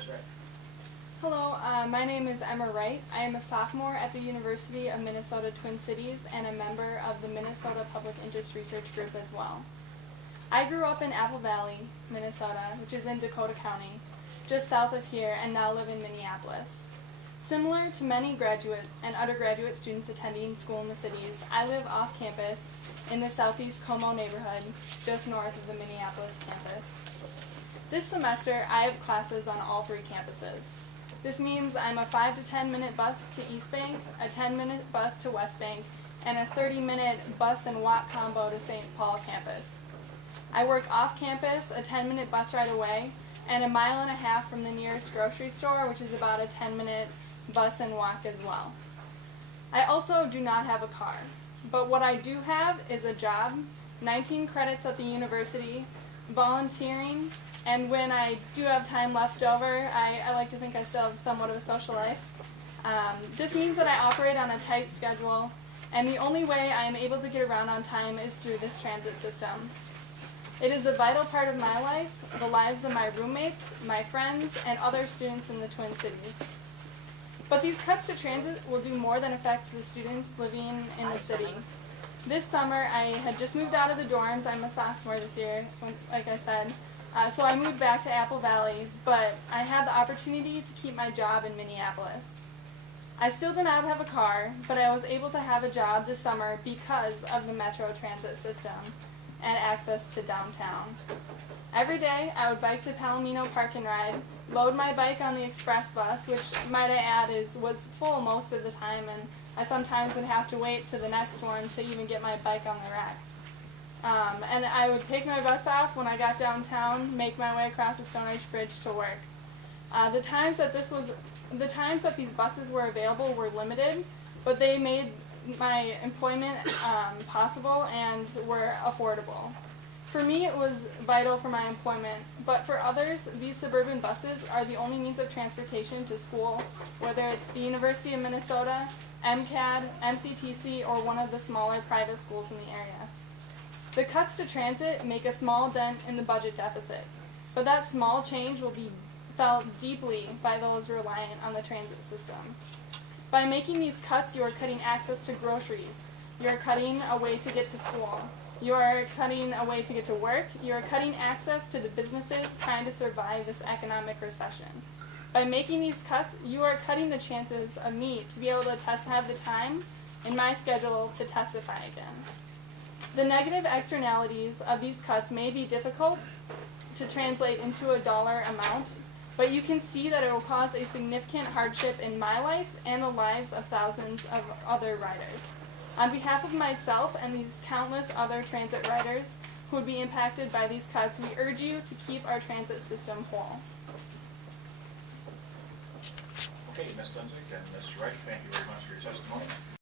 Ms. Wright. Hello, my name is Emma Wright. I am a sophomore at the University of Minnesota Twin Cities and a member of the Minnesota Public Interest Research Group as well. I grew up in Apple Valley, Minnesota, which is in Dakota County, just south of here, and now live in Minneapolis. Similar to many graduate and undergraduate students attending school in the cities, I live off campus in the southeast Como neighborhood, just north of the Minneapolis campus. This semester, I have classes on all three campuses. This means I'm a 5 to 10 minute bus to East Bank, a 10-minute bus to West Bank, and a 30-minute bus and walk combo to St. Paul campus. I work off campus, a 10-minute bus ride away, and a mile and a half from the nearest grocery store, which is about a 10-minute bus and walk as well. I also do not have a car, but what I do have is a job, 19 credits at the university, volunteering, and when I do have time left over, I like to think I still have somewhat of a social life. This means that I operate on a tight schedule, and the only way I am able to get around on time is through this transit system. It is a vital part of my life, the lives of my roommates, my friends, and other students in the Twin Cities. But these cuts to transit will do more than affect the students living in the city. This summer, I had just moved out of the dorms. I'm a sophomore this year, like I said. So I moved back to Apple Valley, but I had the opportunity to keep my job in Minneapolis. I still did not have a car, but I was able to have a job this summer because of the Metro transit system and access to downtown. Every day, I would bike to Palomino Park and Ride, load my bike on the express bus, which, might I add, was full most of the time, and I sometimes would have to wait to the next one to even get my bike on the rack. And I would take my bus off when I got downtown, make my way across the Stone Age Bridge to work. The times that these buses were available were limited, but they made my employment possible and were affordable. For me, it was vital for my employment, but for others, these suburban buses are the only means of transportation to school, whether it's the University of Minnesota, MCAD, MCTC, or one of the smaller private schools in the area. The cuts to transit make a small dent in the budget deficit, but that small change will be felt deeply by those reliant on the transit system. By making these cuts, you are cutting access to groceries. You are cutting a way to get to school. You are cutting a way to get to work. You are cutting access to the businesses trying to survive this economic recession. By making these cuts, you are cutting the chances of me to be able to have the time in my schedule to testify again. The negative externalities of these cuts may be difficult to translate into a dollar amount, but you can see that it will cause a significant hardship in my life and the lives of thousands of other riders. On behalf of myself and these countless other transit riders who would be impacted by these cuts, we urge you to keep our transit system whole. Okay, Ms. Dunzig and Ms. Wright, thank you very much for your testimony.